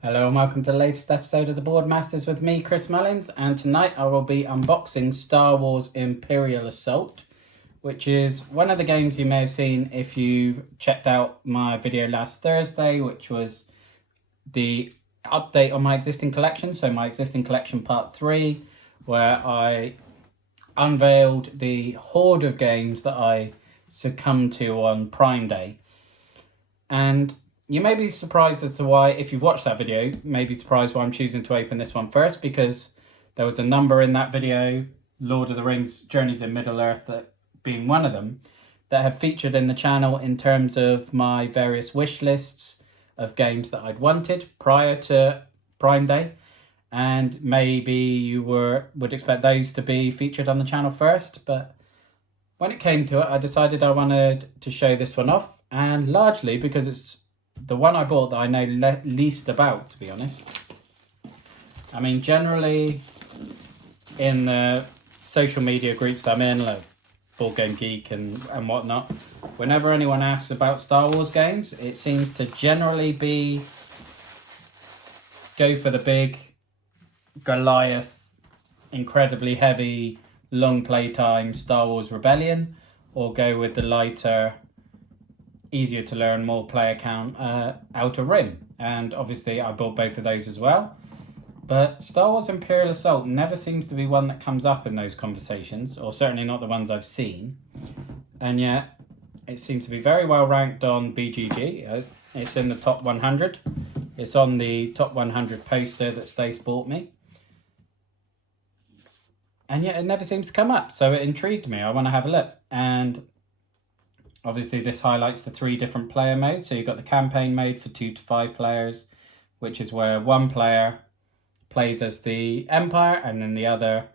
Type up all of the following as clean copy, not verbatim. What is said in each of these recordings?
Hello and welcome to the latest episode of the Boardmasters with me, Chris Mullins, and tonight I will be unboxing Star Wars Imperial Assault, which is one of the games you may have seen if you checked out my video last Thursday, which was the update on my existing collection, so my existing collection part 3, where I unveiled the horde of games that I succumbed to on Prime Day. And you may be surprised as to why, if you've watched that video, you may be surprised why I'm choosing to open this one first, because there was a number in that video, Lord of the Rings Journeys in Middle-earth that being one of them, that have featured in the channel in terms of my various wish lists of games that I'd wanted prior to Prime Day. And maybe you would expect those to be featured on the channel first, but when it came to it, I decided I wanted to show this one off, and largely because it's the one I bought that I know least about, to be honest. I mean, generally in the social media groups I'm in, like Board Game Geek and whatnot, whenever anyone asks about Star Wars games, it seems to generally be go for the big Goliath, incredibly heavy, long playtime Star Wars Rebellion, or go with the lighter, easier to learn, more player count Outer Rim. And obviously I bought both of those as well. But Star Wars Imperial Assault never seems to be one that comes up in those conversations, or certainly not the ones I've seen. And yet it seems to be very well ranked on BGG. It's in the top 100. It's on the top 100 poster that Stace bought me. And yet it never seems to come up, so it intrigued me. I want to have a look. And obviously this highlights the 3 different player modes. So you've got the campaign mode for 2 to 5 players, which is where one player plays as the Empire, and then the other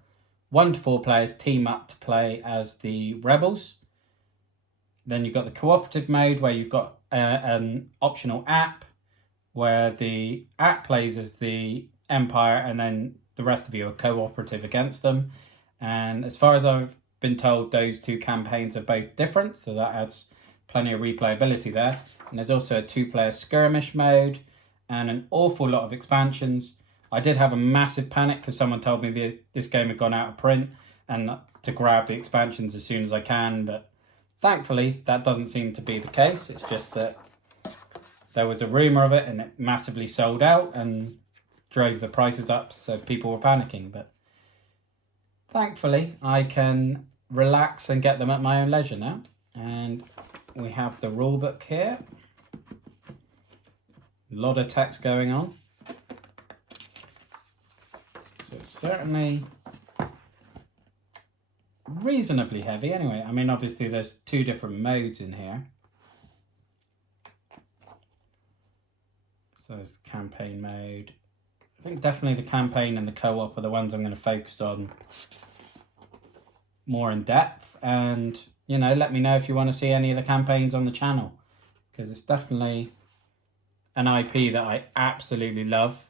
1 to 4 players team up to play as the Rebels. Then you've got the cooperative mode, where you've got an optional app, where the app plays as the Empire, and then the rest of you are cooperative against them. And as far as I've been told, those 2 campaigns are both different, so that adds plenty of replayability there. And there's also a 2-player skirmish mode and an awful lot of expansions. I did have a massive panic because someone told me this game had gone out of print and to grab the expansions as soon as I can, but thankfully that doesn't seem to be the case. It's just that there was a rumor of it and it massively sold out and drove the prices up, so people were panicking. But thankfully I can relax and get them at my own leisure now. And we have the rulebook here. A lot of text going on. So it's certainly reasonably heavy anyway. I mean, obviously there's 2 different modes in here. So there's the campaign mode. I think definitely the campaign and the co-op are the ones I'm going to focus on more in depth. And, you know, let me know if you want to see any of the campaigns on the channel, because it's definitely an IP that I absolutely love.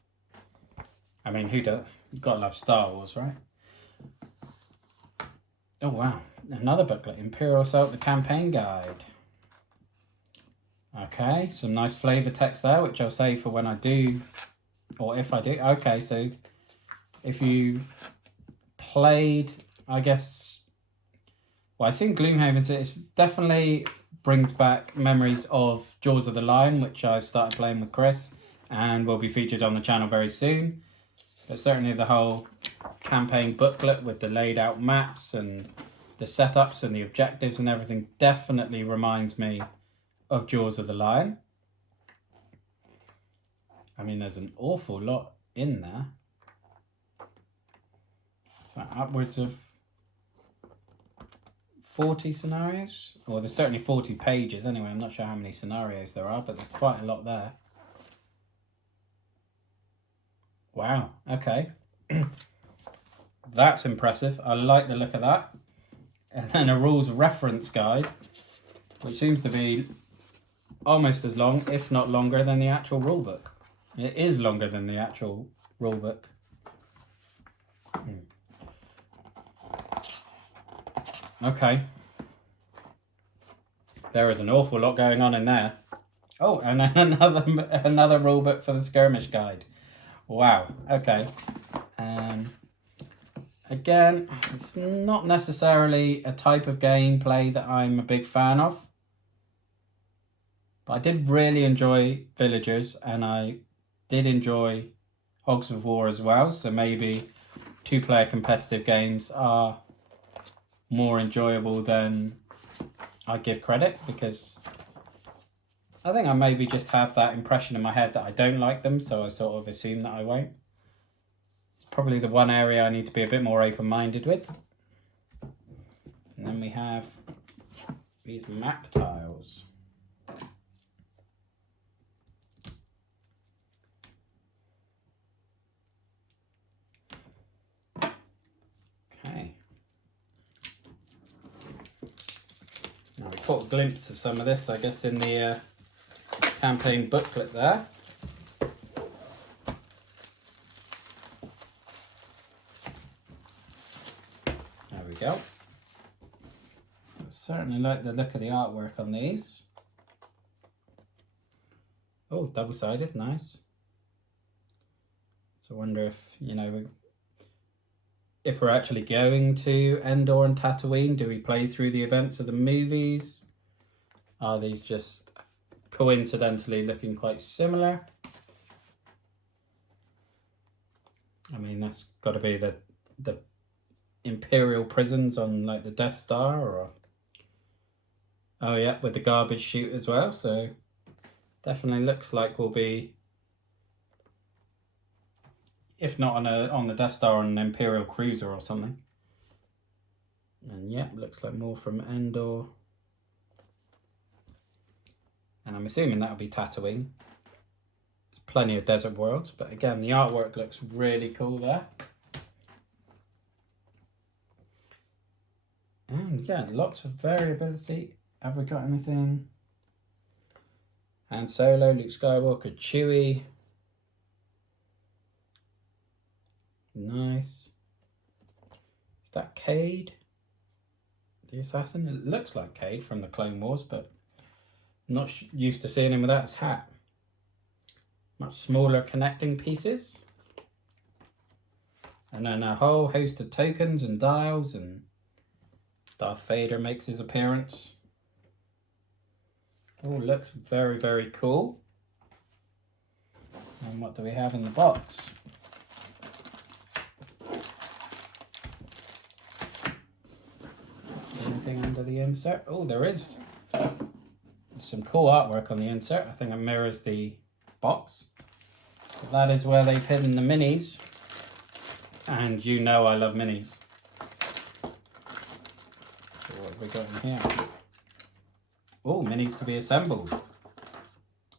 I mean, who does? You've got to love Star Wars, right? Oh, wow. Another booklet, Imperial Assault, the campaign guide. Okay, some nice flavor text there, which I'll save for when I do, or if I do. Okay, so if you played, I guess, well, I've seen Gloomhaven, so it definitely brings back memories of Jaws of the Lion, which I've started playing with Chris and will be featured on the channel very soon. But certainly the whole campaign booklet with the laid out maps and the setups and the objectives and everything definitely reminds me of Jaws of the Lion. I mean, there's an awful lot in there. So upwards of 40 scenarios, or there's certainly 40 pages anyway. I'm not sure how many scenarios there are, but there's quite a lot there. Wow, okay. That's impressive. I like the look of that. And then a rules reference guide, which seems to be almost as long, if not longer, than the actual rulebook. It is longer than the actual rulebook. Okay. There is an awful lot going on in there. Oh, and another rule book for the skirmish guide. Wow. Okay. Again, it's not necessarily a type of gameplay that I'm a big fan of, but I did really enjoy Villagers, and I did enjoy Hogs of War as well. So maybe two-player competitive games are more enjoyable than I give credit, because I think I maybe just have that impression in my head that I don't like them, so I sort of assume that I won't. It's probably the one area I need to be a bit more open-minded with. And then we have these map tiles. Okay. Now we caught a glimpse of some of this, I guess, in the campaign booklet there. There we go. I certainly like the look of the artwork on these. Oh, double-sided, nice. So I wonder if, you know, if we're actually going to Endor and Tatooine, do we play through the events of the movies? Are these just coincidentally looking quite similar? I mean, that's got to be the Imperial prisons on like the Death Star, or oh yeah, with the garbage chute as well. So definitely looks like we'll be, if not on the Death Star, on an Imperial cruiser or something. And yeah, looks like more from Endor. And I'm assuming that'll be Tatooine. There's plenty of desert worlds, but again, the artwork looks really cool there. And yeah, lots of variability. Have we got anything? Han Solo, Luke Skywalker, Chewie. Nice. Is that Cade, the assassin? It looks like Cade from the Clone Wars, but I'm not used to seeing him without his hat. Much smaller connecting pieces. And then a whole host of tokens and dials, and Darth Vader makes his appearance. Oh, looks very, very cool. And what do we have in the box? Anything under the insert? Oh, there is some cool artwork on the insert. I think it mirrors the box. But that is where they've hidden the minis. And you know I love minis. So what have we got in here? Oh, minis to be assembled.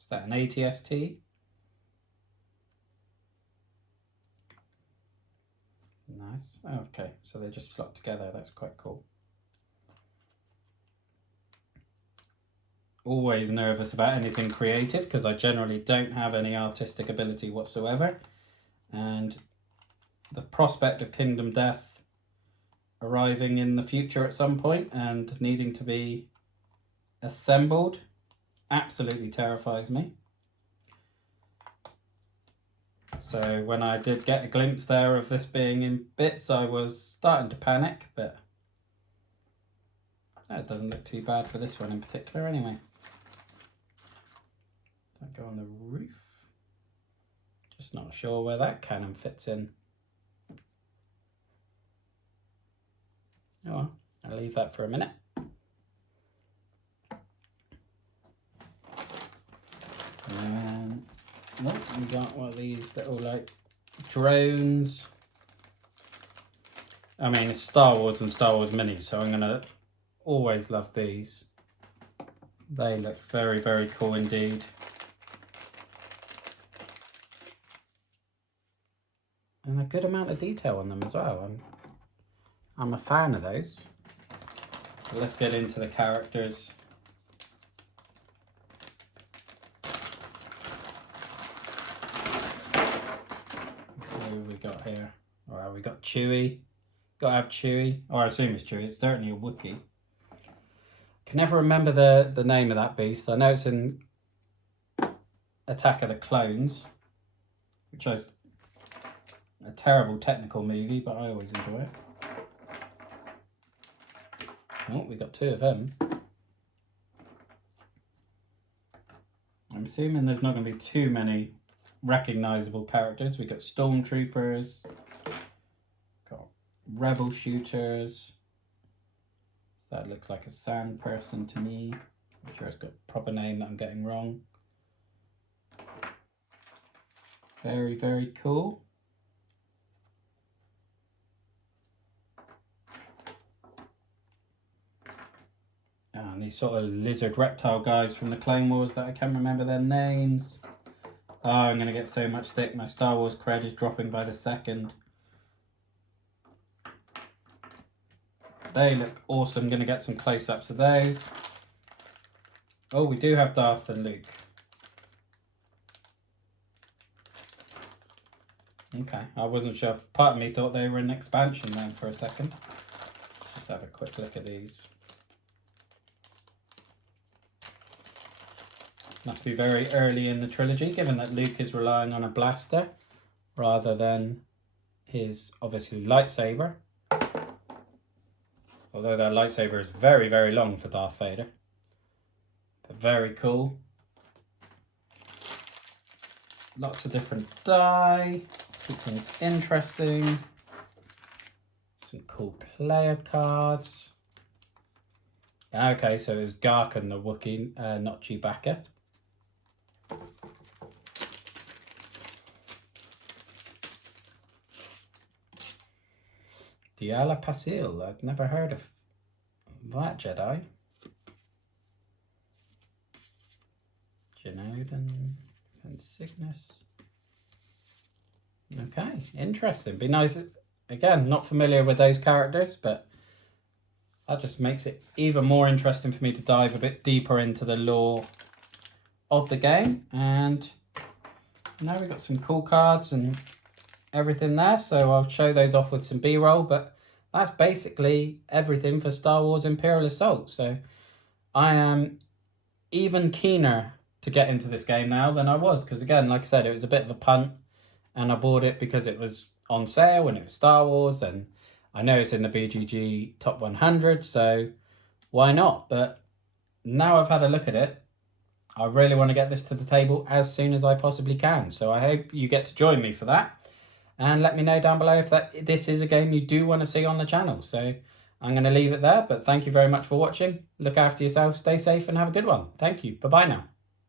Is that an ATST? Nice. Okay, so they just slot together. That's quite cool. Always nervous about anything creative, because I generally don't have any artistic ability whatsoever. And the prospect of Kingdom Death arriving in the future at some point and needing to be assembled absolutely terrifies me. So when I did get a glimpse there of this being in bits, I was starting to panic, but it doesn't look too bad for this one in particular anyway. Don't go on the roof. Just not sure where that cannon fits in. Oh well, I'll leave that for a minute. And oh, we got one of these little like drones. I mean, it's Star Wars and Star Wars minis, so I'm gonna always love these. They look very, very cool indeed. And a good amount of detail on them as well. I'm a fan of those. So let's get into the characters. Who have we got here? Well, we got Chewie. Gotta have Chewie. Oh, I assume it's Chewie. It's certainly a Wookiee. Can never remember the name of that beast. I know it's in Attack of the Clones, which is a terrible technical movie, but I always enjoy it. Oh, we got 2 of them. I'm assuming there's not going to be too many recognisable characters. We got Stormtroopers, got Rebel Shooters. So that looks like a sand person to me. I'm sure it's got a proper name that I'm getting wrong. Very, very cool. And these sort of lizard reptile guys from the Clone Wars that I can't remember their names. Oh, I'm going to get so much stick. My Star Wars cred is dropping by the second. They look awesome. I'm going to get some close-ups of those. Oh, we do have Darth and Luke. Okay, I wasn't sure. Part of me thought they were an expansion then for a second. Let's have a quick look at these. Must be very early in the trilogy, given that Luke is relying on a blaster rather than his, obviously, lightsaber. Although that lightsaber is very, very long for Darth Vader. But very cool. Lots of different die. Keep things interesting. Some cool player cards. Okay, so it was Garkin the Wookiee, not Chewbacca. Diala Pasil, I've never heard of that Jedi. Genoden and Cygnus. Okay, interesting. Be nice. Again, not familiar with those characters, but that just makes it even more interesting for me to dive a bit deeper into the lore of the game. And now we've got some cool cards and everything there, so I'll show those off with some B-roll, but that's basically everything for Star Wars Imperial Assault. So I am even keener to get into this game now than I was, because again, like I said, it was a bit of a punt, and I bought it because it was on sale and it was Star Wars, and I know it's in the BGG top 100, so why not? But now I've had a look at it, I really want to get this to the table as soon as I possibly can. So I hope you get to join me for that. And let me know down below if this is a game you do want to see on the channel. So I'm going to leave it there, but thank you very much for watching. Look after yourself, stay safe, and have a good one. Thank you. Bye-bye now.